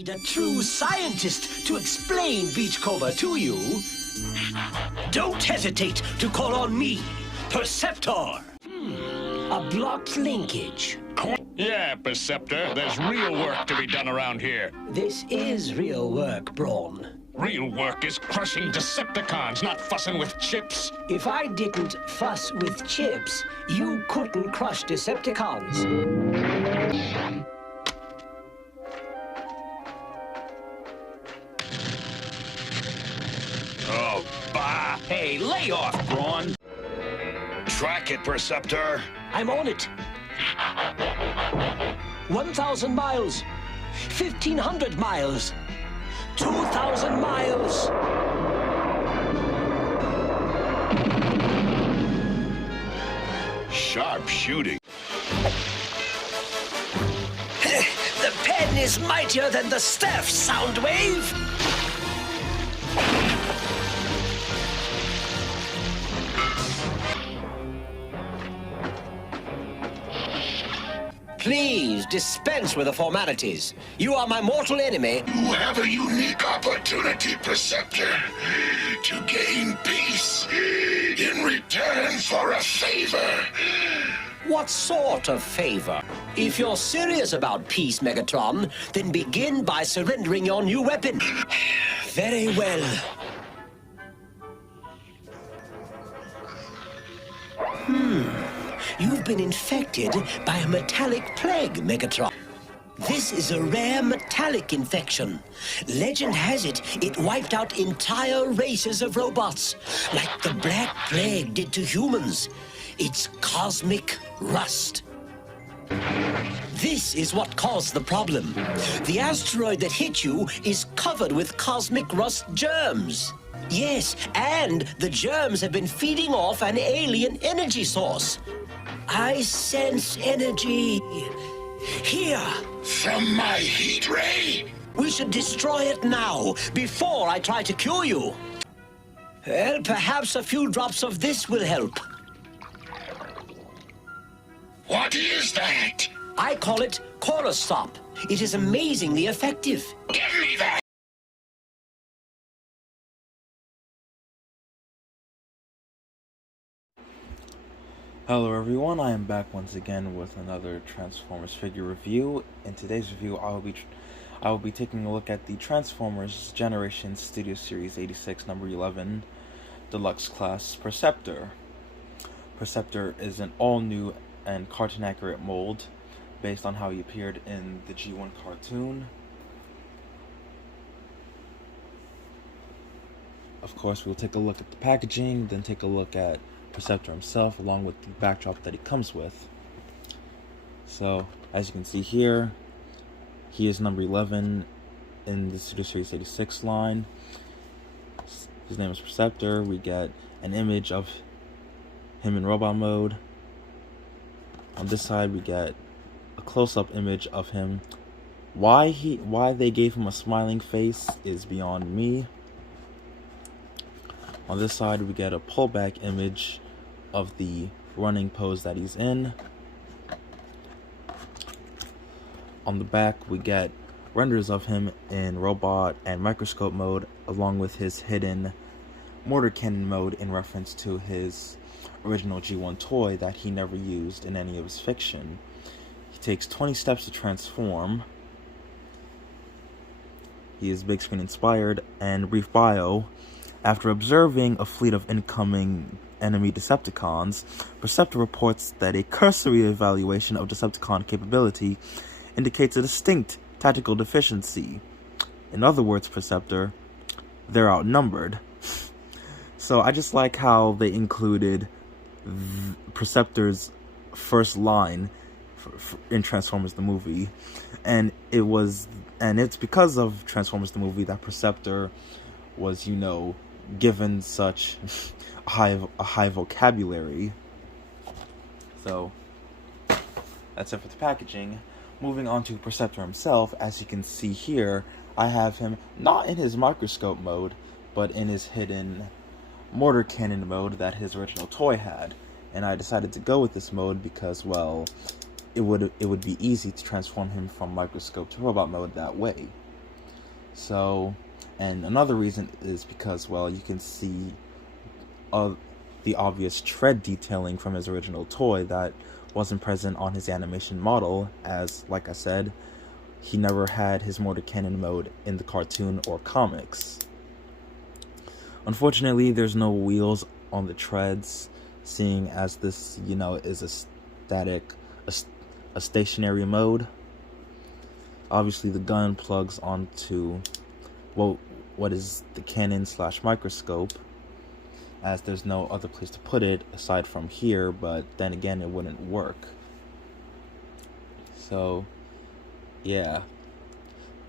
need a true scientist to explain Beachcomber to you. Don't hesitate to call on me, Perceptor. A blocked linkage. Yeah, Perceptor, there's real work to be done around here. This is real work, Brawn. Real work is crushing Decepticons, not fussing with chips. If I didn't fuss with chips, you couldn't crush Decepticons. Oh, bah! Hey, lay off, Brawn! Track it, Perceptor. I'm on it. 1,000 miles. 1,500 miles. 2,000 miles. Sharp shooting. The pen is mightier than the staff, Soundwave. Please dispense with the formalities. You are my mortal enemy. You have a unique opportunity, Perceptor, to gain peace in return for a favor. What sort of favor? If you're serious about peace, Megatron, then begin by surrendering your new weapon. Very well. You've been infected by a metallic plague, Megatron. This is a rare metallic infection. Legend has it, it wiped out entire races of robots, like the Black Plague did to humans. It's cosmic rust. This is what caused the problem. The asteroid that hit you is covered with cosmic rust germs. Yes, and the germs have been feeding off an alien energy source. I sense energy. Here. From my heat ray? We should destroy it now, before I try to cure you. Well, perhaps a few drops of this will help. What is that? I call it Chorus Stop. It is amazingly effective. Give me that! Hello everyone, I am back once again with another Transformers figure review. In today's review, I will be taking a look at the Transformers Generation Studio Series 86 number 11 Deluxe Class Perceptor. Perceptor is an all-new and cartoon-accurate mold based on how he appeared in the G1 cartoon. Of course, we'll take a look at the packaging, then take a look at Perceptor himself, along with the backdrop that he comes with. So, as you can see here, he is number 11 in the Studio Series 86 line. His name is Perceptor. We get an image of him in robot mode. On this side, we get a close-up image of him. Why they gave him a smiling face is beyond me. On this side, we get a pullback image of the running pose that he's in. On the back, we get renders of him in robot and microscope mode, along with his hidden mortar cannon mode in reference to his original G1 toy that he never used in any of his fiction. He takes 20 steps to transform. He is big screen inspired, and brief bio. After observing a fleet of incoming enemy Decepticons, Perceptor reports that a cursory evaluation of Decepticon capability indicates a distinct tactical deficiency. In other words, Perceptor, they're outnumbered. So I just like how they included Perceptor's first line in Transformers the movie, and it's because of Transformers the movie that Perceptor was, given such a high vocabulary. So that's it for the packaging. Moving on to Perceptor himself, as you can see here, I have him not in his microscope mode, but in his hidden mortar cannon mode that his original toy had. And I decided to go with this mode because, well, it would be easy to transform him from microscope to robot mode that way. So, and another reason is because, well, you can see the obvious tread detailing from his original toy that wasn't present on his animation model, as, like I said, he never had his motor cannon mode in the cartoon or comics. Unfortunately, there's no wheels on the treads, seeing as this, is a stationary mode. Obviously, the gun plugs onto what is the cannon / microscope, as there's no other place to put it aside from here, but then again, it wouldn't work. So, yeah.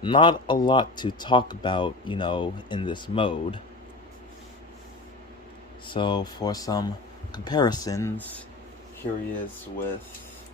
Not a lot to talk about, in this mode. So, for some comparisons, here he is with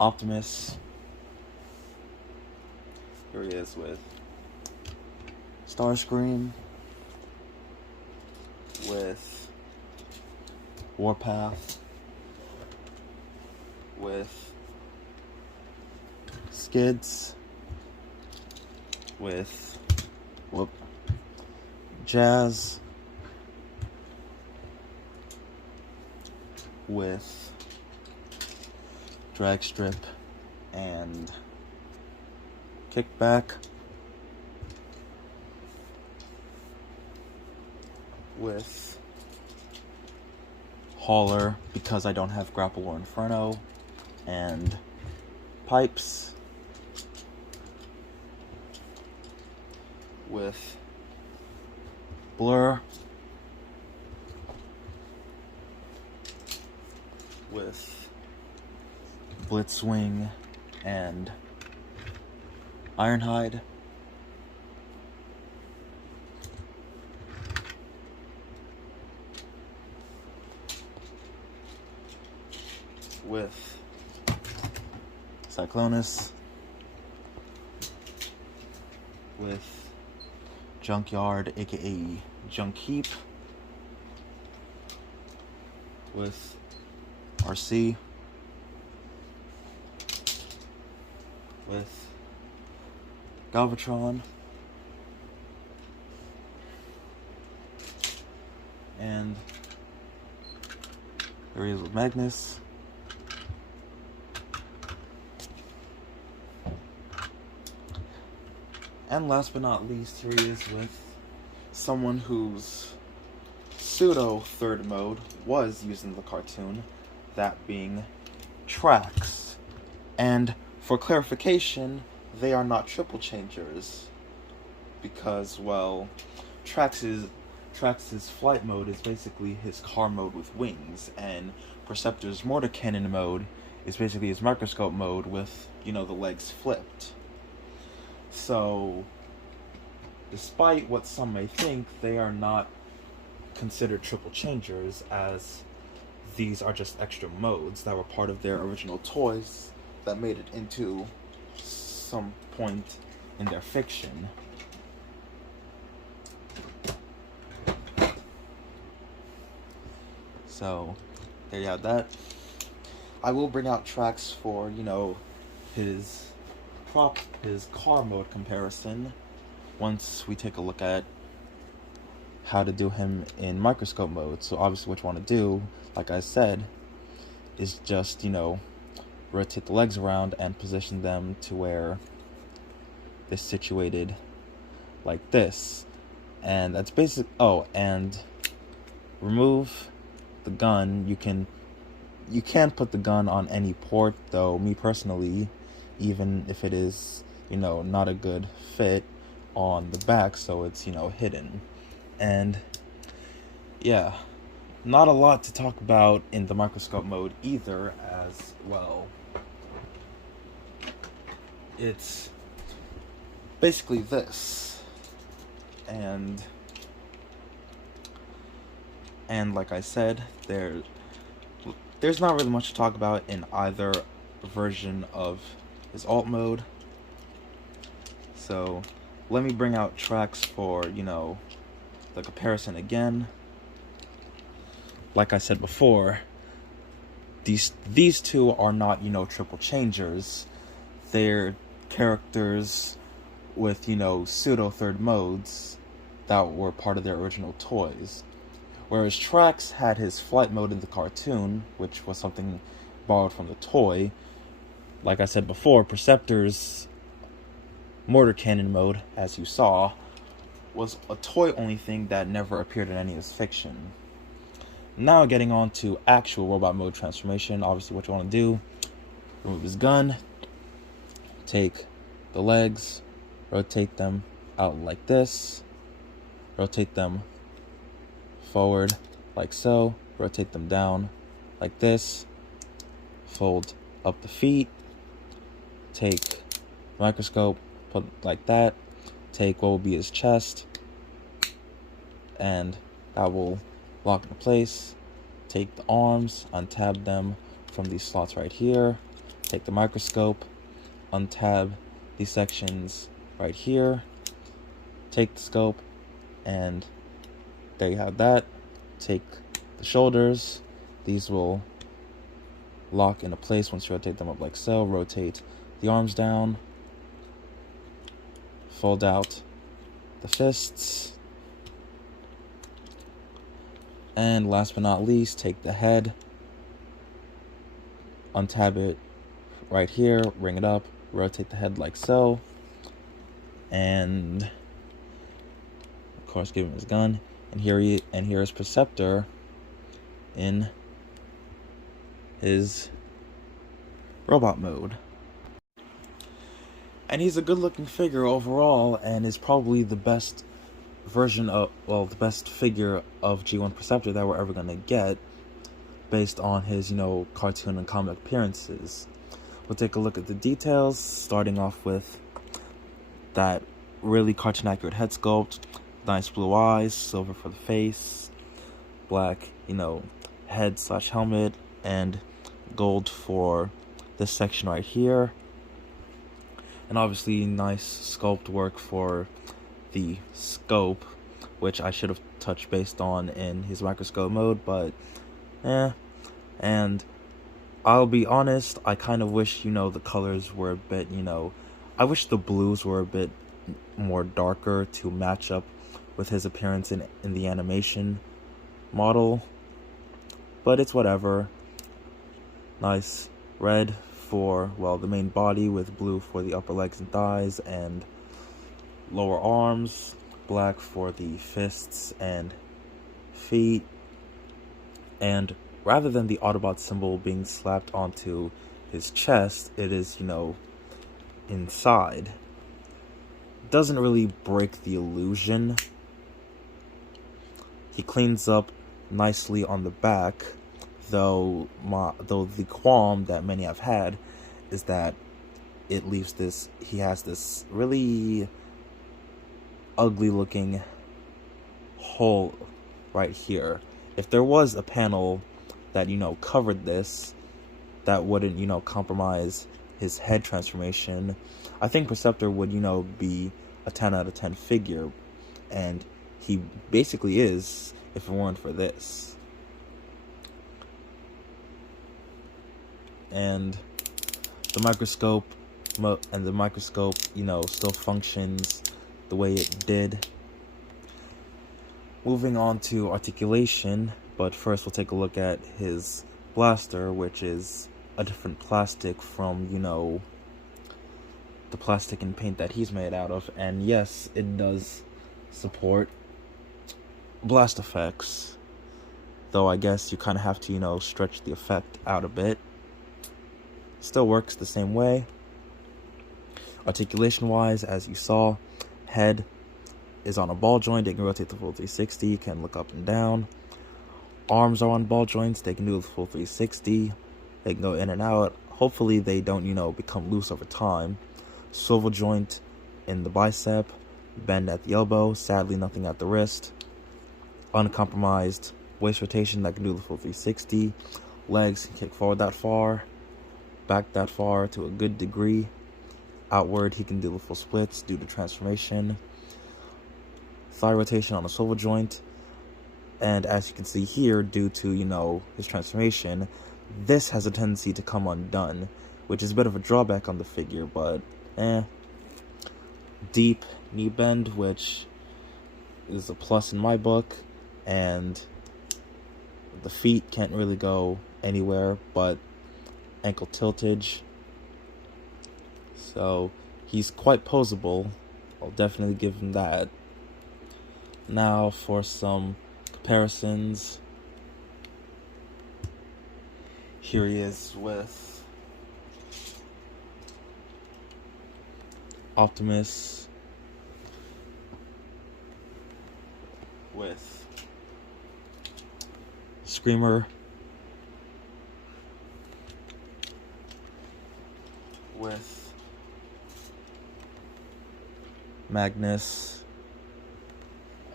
Optimus. Here he is with Starscream, with Warpath, with Skids, with Jazz, with Dragstrip and Kickback, with Hauler, because I don't have Grapple or Inferno, and Pipes, with Blur, with Blitzwing and Ironhide, with Cyclonus, with Junkyard, aka Junk Heap, with RC, with Galvatron, and there he is with Magnus, and last but not least, here he is with someone whose pseudo third mode was used in the cartoon, that being Trax. And for clarification, they are not triple changers, because, well, Trax's flight mode is basically his car mode with wings, and Perceptor's mortar cannon mode is basically his microscope mode with, the legs flipped. So, despite what some may think, they are not considered triple changers, as these are just extra modes that were part of their original toys that made it into some point in their fiction. So, there you have that. I will bring out Trax for, his car mode comparison once we take a look at how to do him in microscope mode. So obviously what you want to do, like I said, is just, rotate the legs around and position them to where they're situated like this. And that's basic. Oh, and remove the gun. You can put the gun on any port, though me personally, even if it is, not a good fit, on the back, so it's, hidden. And yeah, not a lot to talk about in the microscope mode either, as well. It's basically this, and like I said, there's not really much to talk about in either version of his alt mode. So let me bring out Trax for, the comparison again. Like I said before, these two are not, triple changers. Their characters with, you know, pseudo third modes that were part of their original toys. Whereas Trax had his flight mode in the cartoon, which was something borrowed from the toy. Like I said before, Perceptor's mortar cannon mode, as you saw, was a toy-only thing that never appeared in any of his fiction. Now getting on to actual robot mode transformation, obviously what you want to do, remove his gun, take the legs, rotate them out like this, rotate them forward like so, rotate them down like this, fold up the feet, take microscope, put it like that, take what will be his chest, and that will lock into place. Take the arms, untab them from these slots right here, take the microscope, untab these sections right here, take the scope, and there you have that. Take the shoulders, these will lock into place once you rotate them up like so. Rotate the arms down, fold out the fists, and last but not least, take the head, untab it right here, bring it up, rotate the head like so, and of course give him his gun. And here is Perceptor in his robot mode. And he's a good-looking figure overall, and is probably the best version of, well, the best figure of G1 Perceptor that we're ever gonna get, based on his, you know, cartoon and comic appearances. We'll take a look at the details, starting off with that really cartoon-accurate head sculpt, nice blue eyes, silver for the face, black, you know, head / helmet, and gold for this section right here. And obviously nice sculpt work for the scope, which I should have touched based on in his microscope mode, but and I'll be honest, I kind of wish, you know, the colors were a bit, you know, I wish the blues were a bit more darker to match up with his appearance in the animation model, but it's whatever. Nice red for, well, the main body, with blue for the upper legs and thighs and lower arms, black for the fists and feet, and rather than the Autobot symbol being slapped onto his chest, it is, you know, inside. Doesn't really break the illusion. He cleans up nicely on the back, though the qualm that many have had is that it leaves this, he has this really ugly looking hole right here. If there was a panel that, you know, covered this, that wouldn't, you know, compromise his head transformation, I think Perceptor would, you know, be a 10 out of 10 figure, and he basically is if it weren't for this. And the microscope, you know, still functions the way it did. Moving on to articulation, but first we'll take a look at his blaster, which is a different plastic from, you know, the plastic and paint that he's made out of. And yes, it does support blast effects, though I guess you kind of have to, you know, stretch the effect out a bit. Still works the same way. Articulation wise, as you saw, head is on a ball joint, they can rotate the full 360, can look up and down. Arms are on ball joints, they can do the full 360, they can go in and out. Hopefully they don't, you know, become loose over time. Swivel joint in the bicep, bend at the elbow, sadly nothing at the wrist. Uncompromised waist rotation that can do the full 360. Legs can kick forward that far, back that far to a good degree. Outward, he can do the full splits due to transformation. Thigh rotation on a swivel joint. And as you can see here, due to, you know, his transformation, this has a tendency to come undone, which is a bit of a drawback on the figure, but deep knee bend, which is a plus in my book, and the feet can't really go anywhere but ankle tiltage. So he's quite posable. I'll definitely give him that. Now for some comparisons. Here he is with Optimus, with Screamer, with Magnus,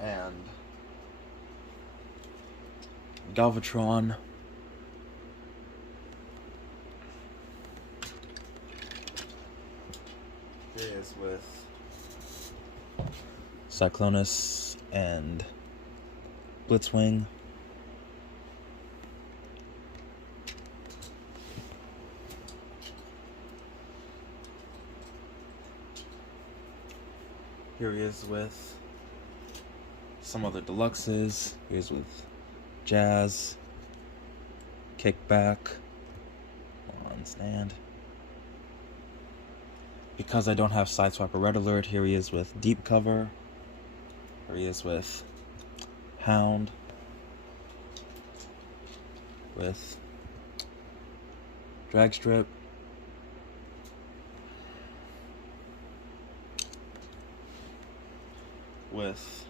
and Galvatron. Here he is with Cyclonus and Blitzwing. Here he is with some other deluxes. Here's with Jazz, Kickback, on stand. Because I don't have Sideswipe or Red Alert, here he is with Deep Cover. Here he is with Hound, with Drag Strip, with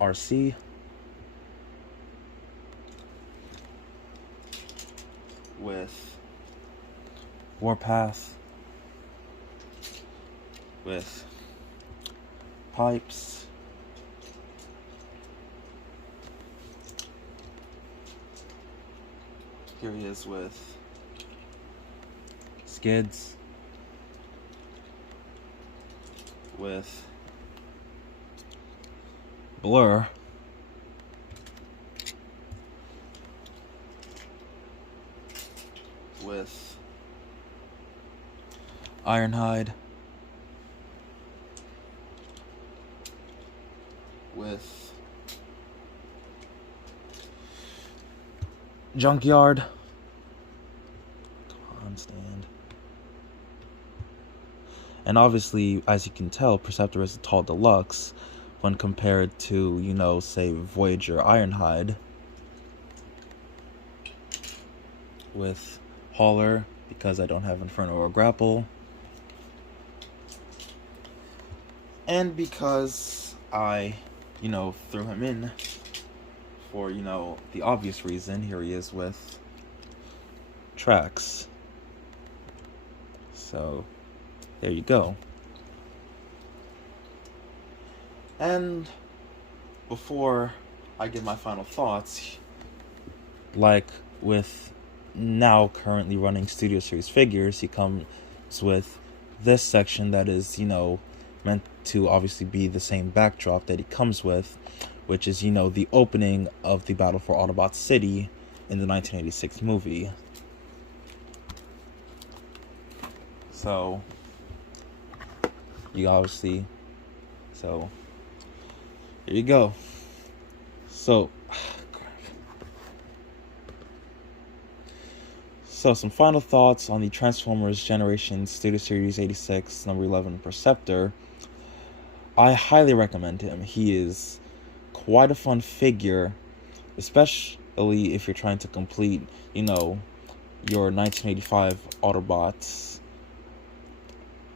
RC, with Warpath, with Pipes, here he is with Skids, with Blur, with Ironhide, with Junkyard. Come on, stand. And obviously, as you can tell, Perceptor is a tall deluxe when compared to, you know, say, Voyager Ironhide. With Hauler, because I don't have Inferno or Grapple. And because I, you know, threw him in for, you know, the obvious reason. Here he is with Trax. So, there you go. And before I give my final thoughts, like with now currently running Studio Series figures, he comes with this section that is, you know, meant to obviously be the same backdrop that he comes with, which is, you know, the opening of the Battle for Autobot City in the 1986 movie. So, you obviously, so, here you go. So, some final thoughts on the Transformers Generation Studio Series 86 number 11 Perceptor. I highly recommend him. He is quite a fun figure, especially if you're trying to complete, you know, your 1985 Autobots.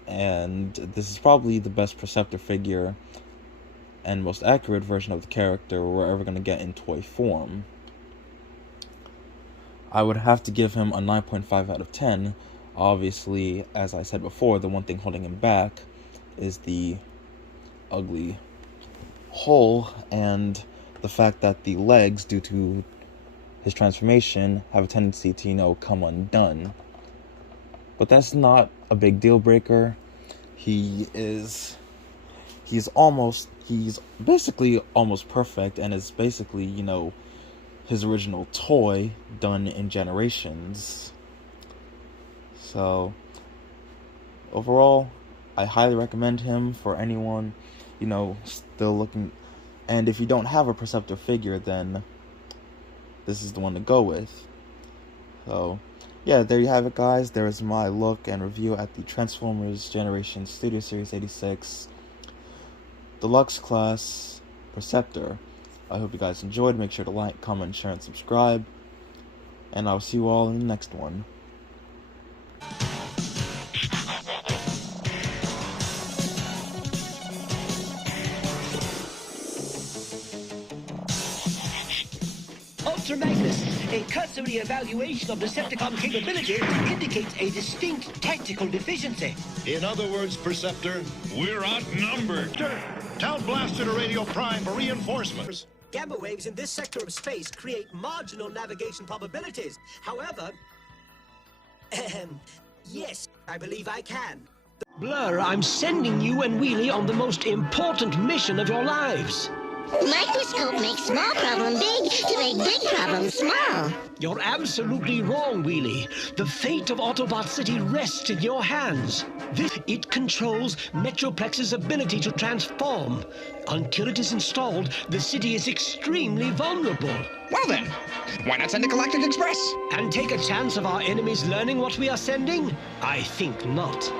And this is probably the best Perceptor figure and most accurate version of the character we're ever going to get in toy form. I would have to give him a 9.5 out of 10. Obviously, as I said before, the one thing holding him back is the ugly hole and the fact that the legs, due to his transformation, have a tendency to, you know, come undone. But that's not a big deal breaker. He's basically almost perfect, and is basically, you know, his original toy done in Generations. So overall, I highly recommend him for anyone, you know, still looking. And if you don't have a Perceptor figure, then this is the one to go with. So, yeah, there you have it, guys. There is my look and review at the Transformers Generation Studio Series 86 Deluxe Class Perceptor. I hope you guys enjoyed. Make sure to like, comment, share, and subscribe. And I'll see you all in the next one. Ultra Magnus, a cursory evaluation of Decepticon capability indicates a distinct tactical deficiency. In other words, Perceptor, We're outnumbered. tell Blaster to Radio Prime for reinforcements. Gamma waves in this sector of space create marginal navigation probabilities. However, yes, I believe I can. Blur, I'm sending you and Wheelie on the most important mission of your lives. Microscope makes small problem big to make big problem small. You're absolutely wrong, Wheelie. The fate of Autobot City rests in your hands. It controls Metroplex's ability to transform. Until it is installed, the city is extremely vulnerable. Well then, why not send a Galactic Express? And take a chance of our enemies learning what we are sending? I think not.